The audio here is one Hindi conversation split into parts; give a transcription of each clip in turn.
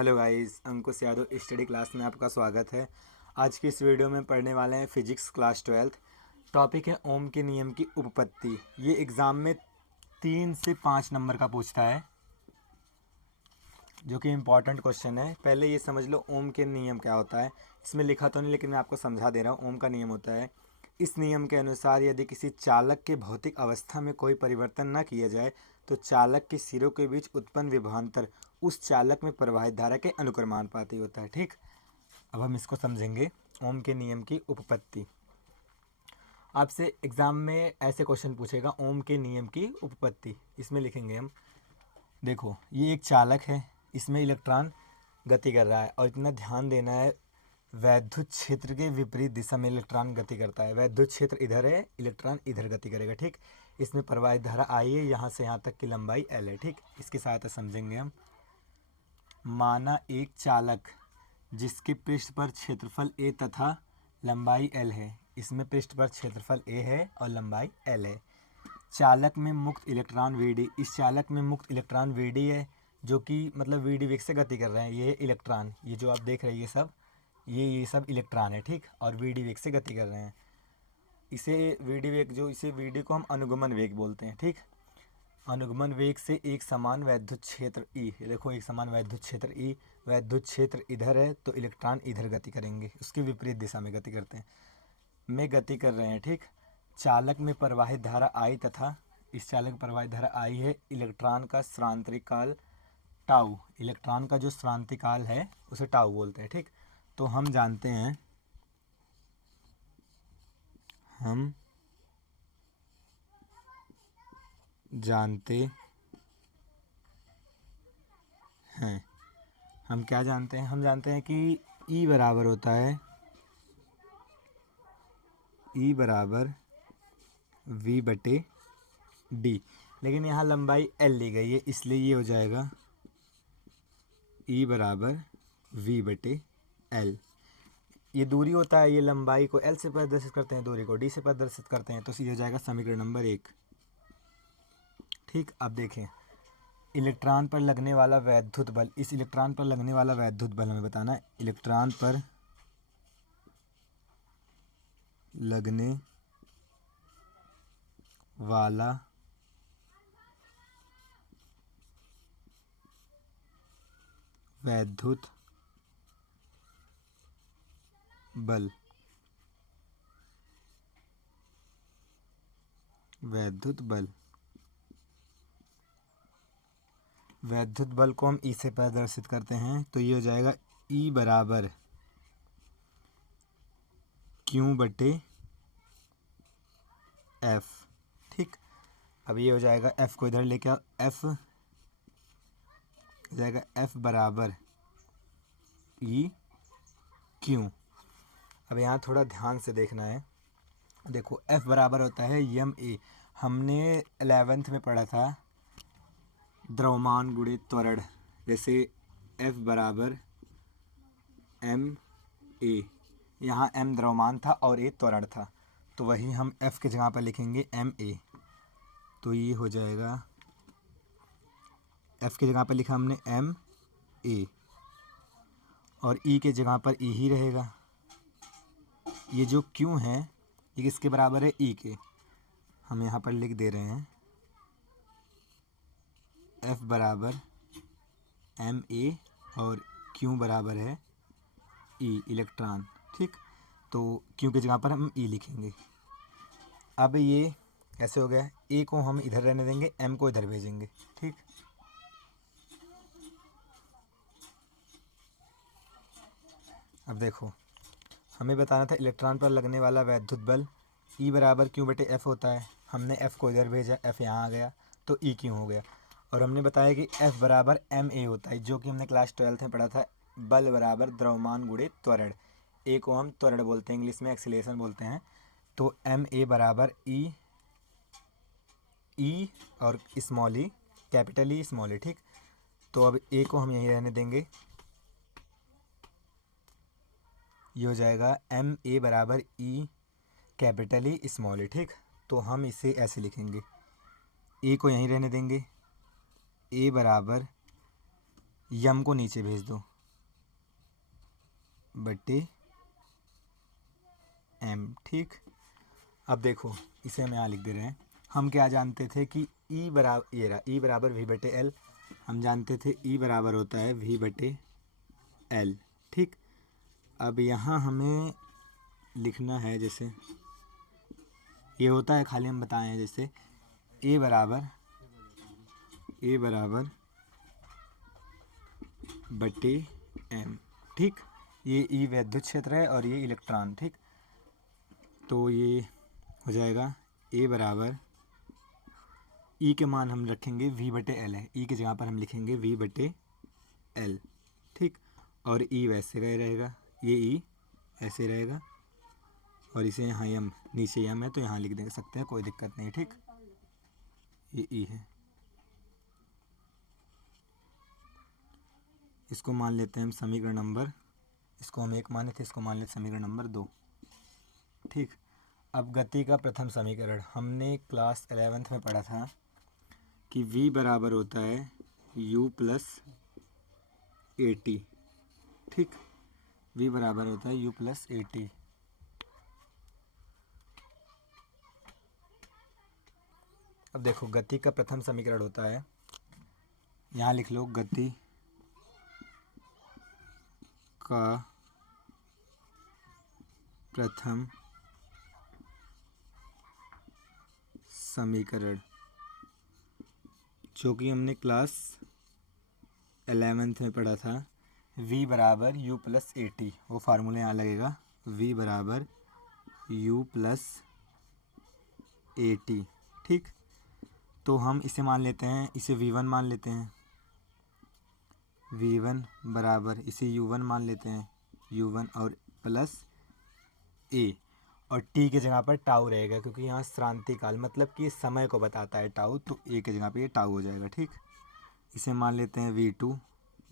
हेलो गाइस, अंकुश यादव स्टडी क्लास में आपका स्वागत है। आज की इस वीडियो में पढ़ने वाले हैं फिजिक्स क्लास 12। टॉपिक है ओम के नियम की उपपत्ति। ये एग्ज़ाम में 3 से 5 नंबर का पूछता है, जो कि इम्पॉर्टेंट क्वेश्चन है। पहले ये समझ लो ओम के नियम क्या होता है। इसमें लिखा तो नहीं, लेकिन मैं आपको समझा दे रहा हूँ। ओम का नियम होता है, इस नियम के अनुसार यदि किसी चालक के भौतिक अवस्था में कोई परिवर्तन न किया जाए तो चालक के सिरों के बीच उत्पन्न विभवांतर उस चालक में प्रवाहित धारा के अनुक्रमानुपाती होता है। ठीक, अब हम इसको समझेंगे। ओम के नियम की उपपत्ति। आपसे एग्जाम में ऐसे क्वेश्चन पूछेगा, ओम के नियम की उपपत्ति। इसमें लिखेंगे हम, देखो ये एक चालक है, इसमें इलेक्ट्रॉन गति कर रहा है और इतना ध्यान देना है, वैद्युत क्षेत्र के विपरीत दिशा में इलेक्ट्रॉन गति करता है। वैद्युत क्षेत्र इधर है, इलेक्ट्रॉन इधर गति करेगा। ठीक, इसमें प्रवाहित धारा आई है, यहाँ से यहाँ तक की लंबाई एल है। ठीक, इसकी सहायता समझेंगे हम। माना एक चालक जिसके पृष्ठ पर क्षेत्रफल ए तथा लंबाई एल है। इसमें पृष्ठ पर क्षेत्रफल ए है और लंबाई एल है। चालक में मुक्त इलेक्ट्रॉन वीडी, इस चालक में मुक्त इलेक्ट्रॉन वीडी है, जो कि मतलब वीडी वेग से गति कर रहे हैं। ये इलेक्ट्रॉन, ये जो आप देख रहे हैं, ये सब इलेक्ट्रॉन है। ठीक, और वीडी वेग से गति कर रहे हैं। इसे वीडी वेग, जो इसे वीडी को हम अनुगमन वेग बोलते हैं। ठीक, अनुगमन वेग से एक समान वैद्युत क्षेत्र ई, देखो एक समान वैद्युत क्षेत्र ई, वैद्युत क्षेत्र इधर है तो इलेक्ट्रॉन इधर गति करेंगे, उसके विपरीत दिशा में गति करते हैं, में गति कर रहे हैं। ठीक, चालक में प्रवाहित धारा आई तथा इस चालक में प्रवाहित धारा आई है। इलेक्ट्रॉन का श्रांतिक काल टाउ, इलेक्ट्रॉन का जो श्रांतिक काल है उसे टाउ बोलते हैं। ठीक, तो हम जानते हैं हम क्या जानते हैं, हम जानते हैं कि E बराबर होता है, E बराबर V बटे डी। लेकिन यहाँ लंबाई L ली गई है, इसलिए ये हो जाएगा E बराबर V बटे L। ये दूरी होता है, ये लंबाई को L से प्रदर्शित करते हैं, दूरी को D से प्रदर्शित करते हैं, तो ये हो जाएगा समीकरण नंबर 1। ठीक, अब देखें इलेक्ट्रॉन पर लगने वाला वैद्युत बल। इस इलेक्ट्रॉन पर लगने वाला वैद्युत बल हमें बताना है। इलेक्ट्रॉन पर लगने वाला वैद्युत बल, वैद्युत बल को हम ई से प्रदर्शित करते हैं, तो ये हो जाएगा ई बराबर क्यू बटे एफ। ठीक, अब ये हो जाएगा, एफ को इधर लेके आओ, एफ हो जाएगा एफ बराबर ई क्यू। अब यहाँ थोड़ा ध्यान से देखना है। देखो एफ बराबर होता है यम ए, हमने 11th में पढ़ा था द्रव्यमान गुणित त्वरण। जैसे एफ बराबर एम ए, यहाँ एम द्रव्यमान था और ए त्वरण था, तो वही हम एफ के जगह पर लिखेंगे एम ए। तो ये हो जाएगा, एफ की जगह पर लिखा हमने एम ए और ई के जगह पर ई ही रहेगा। ये जो क्यू है ये किसके बराबर है, ई के। हम यहाँ पर लिख दे रहे हैं एफ बराबर एम ए और क्यू बराबर है ई, इलेक्ट्रॉन। ठीक, तो क्यू की जगह पर हम ई लिखेंगे। अब ये कैसे हो गया, ए को हम इधर रहने देंगे, एम को इधर भेजेंगे। ठीक, अब देखो हमें बताना था इलेक्ट्रॉन पर लगने वाला वैद्युत बल E बराबर क्यू बटे एफ होता है। हमने एफ को इधर भेजा, एफ यहाँ आ गया तो ई क्यू हो गया। और हमने बताया कि एफ बराबर एम ए होता है, जो कि हमने क्लास 12 में पढ़ा था, बल बराबर द्रव्यमान गुणित त्वरण। ए को हम त्वरण बोलते हैं, इंग्लिश में एक्सीलरेशन बोलते हैं। तो एम ए बराबर ई और स्मॉल ई, कैपिटल ई स्मॉल ई। ठीक, तो अब ए को हम यहीं रहने देंगे, ये हो जाएगा एम ए बराबर ई कैपिटल ई स्मॉल ई। ठीक, तो हम इसे ऐसे लिखेंगे, ए को यहीं रहने देंगे, ए बराबर यम को नीचे भेज दो बटे एम। ठीक, अब देखो इसे हम यहाँ लिख दे रहे हैं। हम क्या जानते थे कि ई बराबर, ये रहा, ई बराबर वी बटे एल। हम जानते थे ई बराबर होता है वी बटे एल। ठीक, अब यहाँ हमें लिखना है, जैसे ये होता है, खाली हम बताएं, जैसे ए बराबर बटे एम। ठीक, ये ई विद्युत क्षेत्र है और ये इलेक्ट्रॉन। ठीक, तो ये हो जाएगा ए बराबर, ई के मान हम रखेंगे वी बटे एल है, ई की जगह पर हम लिखेंगे वी बटे एल। ठीक, और ई वैसे का रहेगा, ये ई ऐसे रहेगा, और इसे यहाँ यम, नीचे यम है तो यहाँ लिख दे सकते हैं, कोई दिक्कत नहीं। ठीक, ये ई है, इसको मान लेते हैं हम समीकरण नंबर, इसको हम 1 माने थे, इसको मान लेते समीकरण नंबर 2। ठीक, अब गति का प्रथम समीकरण हमने क्लास 11th में पढ़ा था कि v बराबर होता है u प्लस ए टी। ठीक, v बराबर होता है u प्लस ए टी। अब देखो गति का प्रथम समीकरण होता है, यहाँ लिख लो, गति का प्रथम समीकरण, जो कि हमने क्लास 11th में पढ़ा था, v बराबर u प्लस ए टी। वो फार्मूला यहाँ लगेगा, v बराबर u प्लस ए टी। ठीक, तो हम इसे मान लेते हैं, इसे v1 मान लेते हैं, v1 बराबर इसे u1 मान लेते हैं, u1 और प्लस a, और t के जगह पर टाउ रहेगा, क्योंकि यहाँ श्रांति काल मतलब कि समय को बताता है टाउ, तो a के जगह पे ये टाउ हो जाएगा। ठीक, इसे मान लेते हैं v2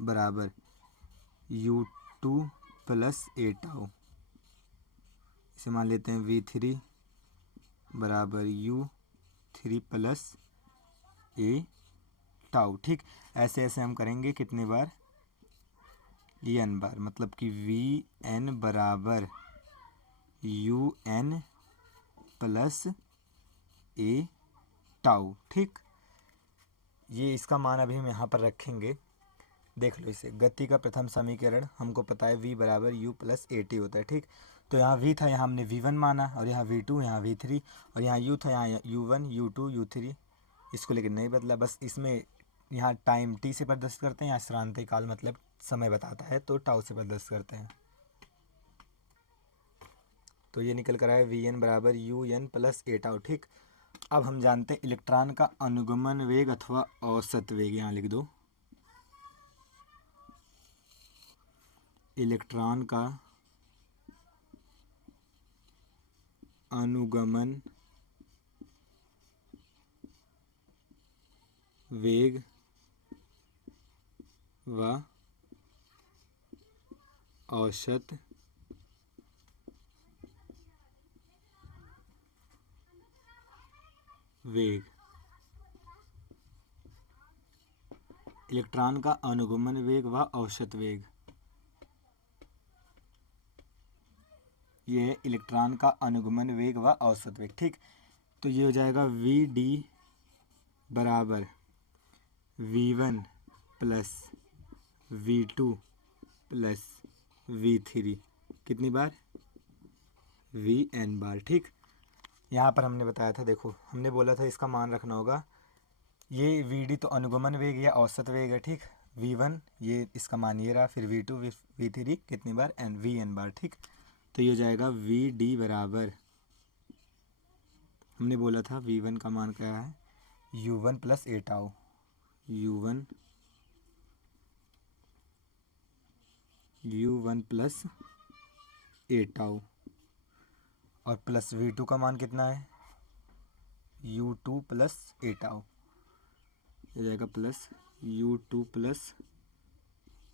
बराबर u2 प्लस ए टाउ। इसे मान लेते हैं v3 बराबर u3 प्लस ए टाउ। ठीक, ऐसे ऐसे हम करेंगे कितने बार, n बार, मतलब कि vn बराबर un प्लस ए टाउ। ठीक, ये इसका मान अभी हम यहाँ पर रखेंगे। देख लो इसे, गति का प्रथम समीकरण हमको पता है v बराबर u प्लस ए टी होता है। ठीक, तो यहाँ v था, यहाँ हमने v1 माना, और यहाँ v2, यहाँ v3, और यहाँ u था, यहाँ u1 u2 u3, इसको लेकिन नहीं बदला, बस इसमें यहाँ टाइम t से प्रदर्शित करते हैं, यहाँ श्रांति काल मतलब समय बताता है तो टाउ से प्रदर्शित करते हैं। तो ये निकल कर आया vn बराबर un प्लस ए टाउ। ठीक, अब हम जानते हैं इलेक्ट्रॉन का अनुगमन वेग अथवा औसत वेग, यहाँ लिख दो, इलेक्ट्रॉन का अनुगमन वेग व औसत वेग। इलेक्ट्रॉन का अनुगमन वेग व औसत वेग, ये है इलेक्ट्रॉन का अनुगमन वेग व औसत वेग। ठीक, तो ये हो जाएगा वी डी बराबर v1 plus v2 plus v3, कितनी बार, vn बार। ठीक, यहाँ पर हमने बताया था, देखो हमने बोला था इसका मान रखना होगा, ये vd तो अनुगमन वेग या औसत वेग है। ठीक, v1 ये इसका मान ये रहा, फिर v2 v3 कितनी बार, vn बार। ठीक, तो ये हो जाएगा vd बराबर, हमने बोला था v1 का मान क्या है, u1 प्लस ए टाउ, u1 प्लस ए टाउ, और प्लस v2 का मान कितना है, u2 प्लस ए टाउ, हो जाएगा प्लस u2 प्लस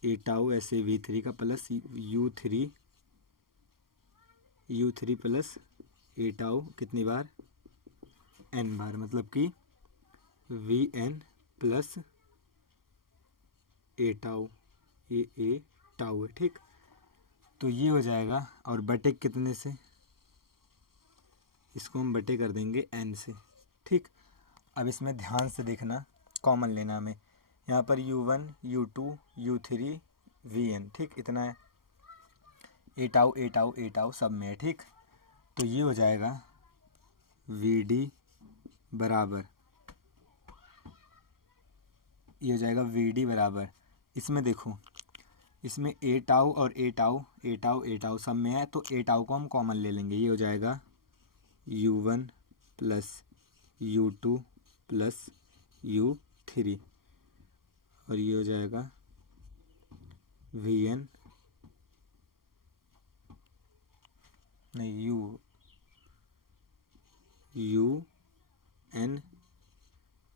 ए टाउ, ऐसे v3 का प्लस u3 प्लस ए टाउ, कितनी बार, n बार, मतलब कि vn प्लस ए टाउ, ये ए टाउ है, ठीक। तो ये हो जाएगा, और बटे कितने से, इसको हम बटे कर देंगे n से, ठीक। अब इसमें ध्यान से देखना, कॉमन लेना हमें। यहाँ पर u1 u2 u3 vn, ठीक, इतना है। ए टाउ ए टाउ ए टाउ सब में है, ठीक। तो ये हो जाएगा vd बराबर, ये हो जाएगा vd बराबर, इसमें देखो, इसमें ए टाउ और ए टाउ ए टाउ ए टाउ सब में है, तो ए टाउ को हम कॉमन ले लेंगे। ये हो जाएगा u1 plus u2 plus u3, और ये हो जाएगा vn, नहीं u n,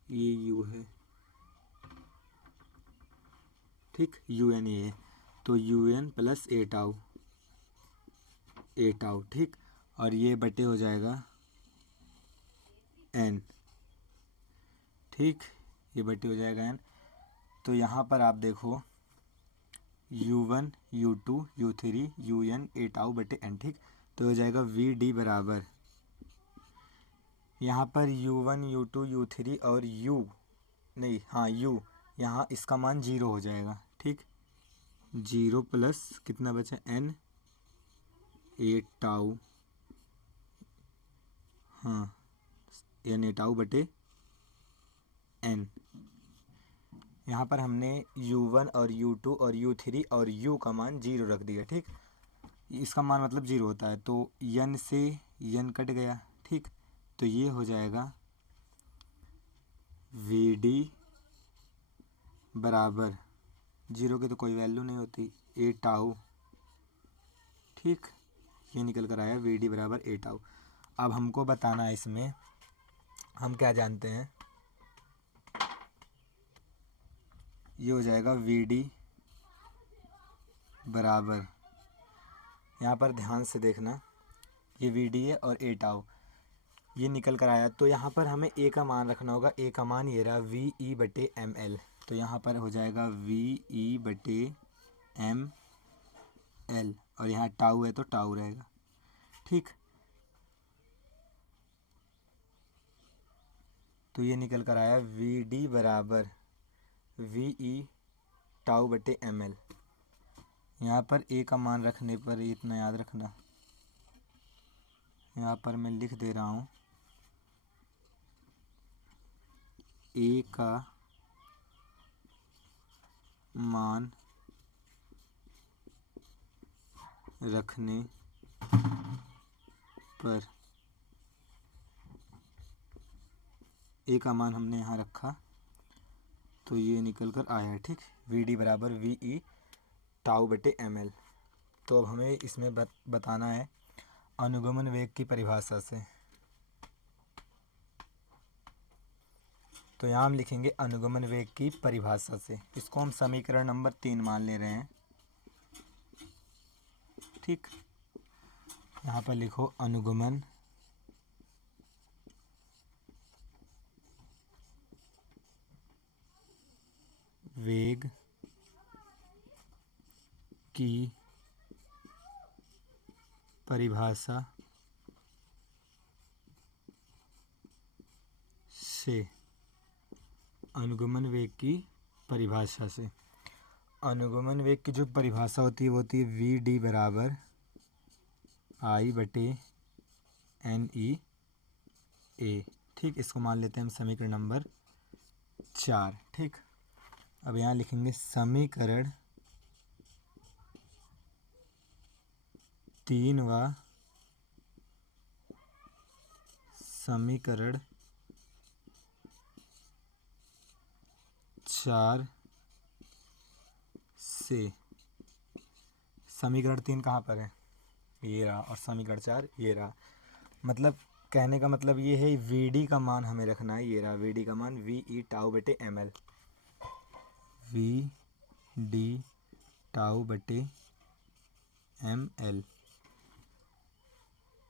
ये u है, ठीक, un ये है, तो un प्लस ए टाउ, ठीक। और ये बटे हो जाएगा n, ठीक, ये बटे हो जाएगा n। तो यहाँ पर आप देखो u1 u2 u3 un ए टाउ बटे n, ठीक। तो हो जाएगा vd बराबर, यहाँ पर u1 u2 u3 और u, नहीं हाँ u, यहाँ इसका मान 0 हो जाएगा, ठीक। 0 प्लस कितना बचा n ए टाउ, हाँ n ए टाउ बटे n। यहाँ पर हमने u1 और u2 और u3 और u का मान 0 रख दिया, ठीक। इसका मान मतलब 0 होता है, तो n से n कट गया, ठीक। तो ये हो जाएगा vd बराबर, 0 की तो कोई वैल्यू नहीं होती, ए टाउ, ठीक। ये निकल कर आया vd बराबर ए टाउ। अब हमको बताना है, इसमें हम क्या जानते हैं, ये हो जाएगा vd बराबर, यहाँ पर ध्यान से देखना, ये vd है और ए टाउ, ये निकल कर आया। तो यहाँ पर हमें ए का मान रखना होगा, ए का मान ये रहा वी ई बटे एम एल, तो यहाँ पर हो जाएगा वी ई बटे एम एल, और यहाँ टाउ है तो टाउ रहेगा, ठीक। तो ये निकल कर आया वी डी बराबर वी ई टाउ बटे एम एल। यहाँ पर ए का मान रखने पर इतना याद रखना, यहाँ पर मैं लिख दे रहा हूँ, ए का मान रखने पर, ए का मान हमने यहाँ रखा तो ये निकल कर आया है, ठीक। वी डी बराबर वी ई टाउ बटे एम एल। तो अब हमें इसमें बताना है अनुगमन वेग की परिभाषा से। तो यहाँ हम लिखेंगे अनुगमन वेग की परिभाषा से, इसको हम समीकरण नंबर 3 मान ले रहे हैं, ठीक। यहाँ पर लिखो अनुगमन वेग की परिभाषा से, अनुगमन वेग की परिभाषा से, अनुगमन वेग की जो परिभाषा होती है वो होती है वी डी बराबर आई बटे एन ई ए, ठीक। इसको मान लेते हैं हम समीकरण नंबर 4, ठीक। अब यहाँ लिखेंगे समीकरण 3 व समीकरण 4 से, समीकरण 3 कहाँ पर है, ये रहा, और समीकरण 4 ये रहा। मतलब कहने का मतलब ये है वी डी का मान हमें रखना है, ये रहा वी डी का मान वी ई टाउ बटे M L, V D tau बटे M L,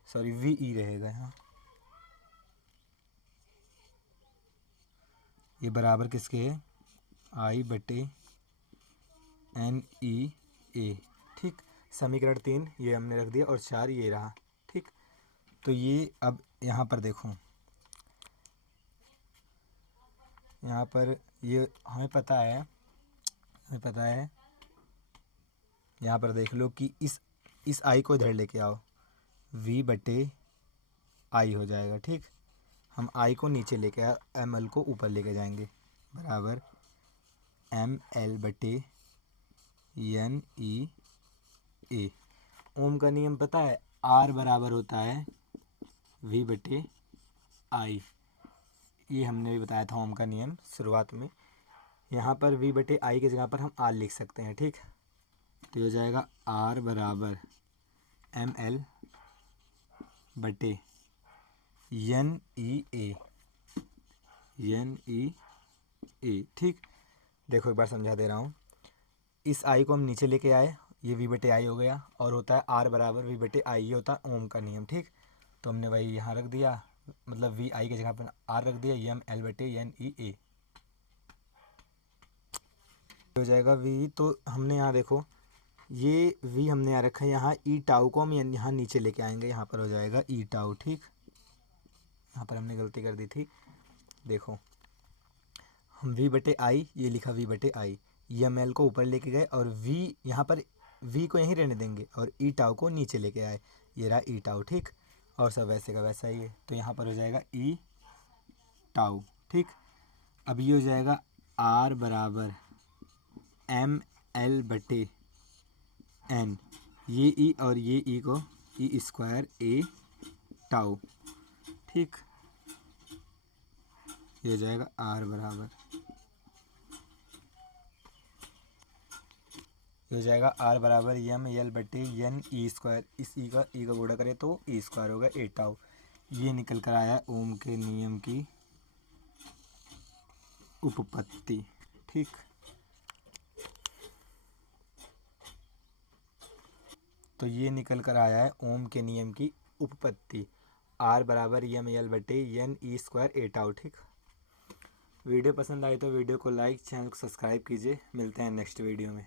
sorry V E रहेगा यहाँ, ये बराबर किसके है, आई बटे एन ई ए। ठीक, समीकरण 3 ये हमने रख दिया और 4 ये रहा। ठीक, तो ये अब यहाँ पर देखो, यहाँ पर ये हमें पता है, यहाँ पर देख लो कि इस आई को इधर लेके आओ, v बटे आई हो जाएगा। ठीक, हम आई को नीचे लेके आए, एम एल को ऊपर लेके जाएंगे, बराबर एम एल बटे एन ई ए। ओम का नियम पता है, आर बराबर होता है v बटे आई। ये हमने भी बताया था ओम का नियम शुरुआत में। यहाँ पर v बटे आई की जगह पर हम आर लिख सकते हैं। ठीक, तो ये हो जाएगा आर बराबर एम एल बटे एन ई ए। ठीक, देखो एक बार समझा दे रहा हूँ। इस आई को हम नीचे लेके आए, ये वी बटे आई हो गया, और होता है आर बराबर वी बटे आई, ये होता है ओम का नियम। ठीक, तो हमने वही यहाँ रख दिया, मतलब वी आई की जगह पर आर रख दिया, एम एल बटे एन ई ए हो जाएगा वी। तो हमने यहाँ देखो, ये वी हमने यहाँ रखा है, यहाँ ई टाउ को हम यहाँ नीचे लेके आएंगे, यहाँ पर हो जाएगा ई टाउ। ठीक, यहाँ पर हमने गलती कर दी थी, देखो हम वी बटे आई, ये लिखा वी बटे आई, एम एल को ऊपर लेके गए और वी यहाँ पर वी को यहीं रहने देंगे और ई टाउ को नीचे लेके आए, ये रहा ई टाउ। ठीक, और सब वैसे का वैसा ही है, तो यहाँ पर हो जाएगा ई टाउ। ठीक, अब ये हो जाएगा आर बराबर एम एल बटे एन, ये ई और ये ई को ई स्क्वायर ए टाउ। ठीक, ये हो जाएगा आर बराबर, ये हो जाएगा आर बराबर एम एल बटे एन ई स्क्वायर, इस ई का गुणा करें तो ई स्क्वायर होगा ए टाउ। ये निकल कर आया ओम के नियम की उपपत्ति। ठीक, तो ये निकल कर आया है ओम के नियम की उपपत्ति, आर बराबर एम एल बटे एन ई स्क्वायर ए टाउ। ठीक, वीडियो पसंद आई तो वीडियो को लाइक, चैनल को सब्सक्राइब कीजिए। मिलते हैं नेक्स्ट वीडियो में।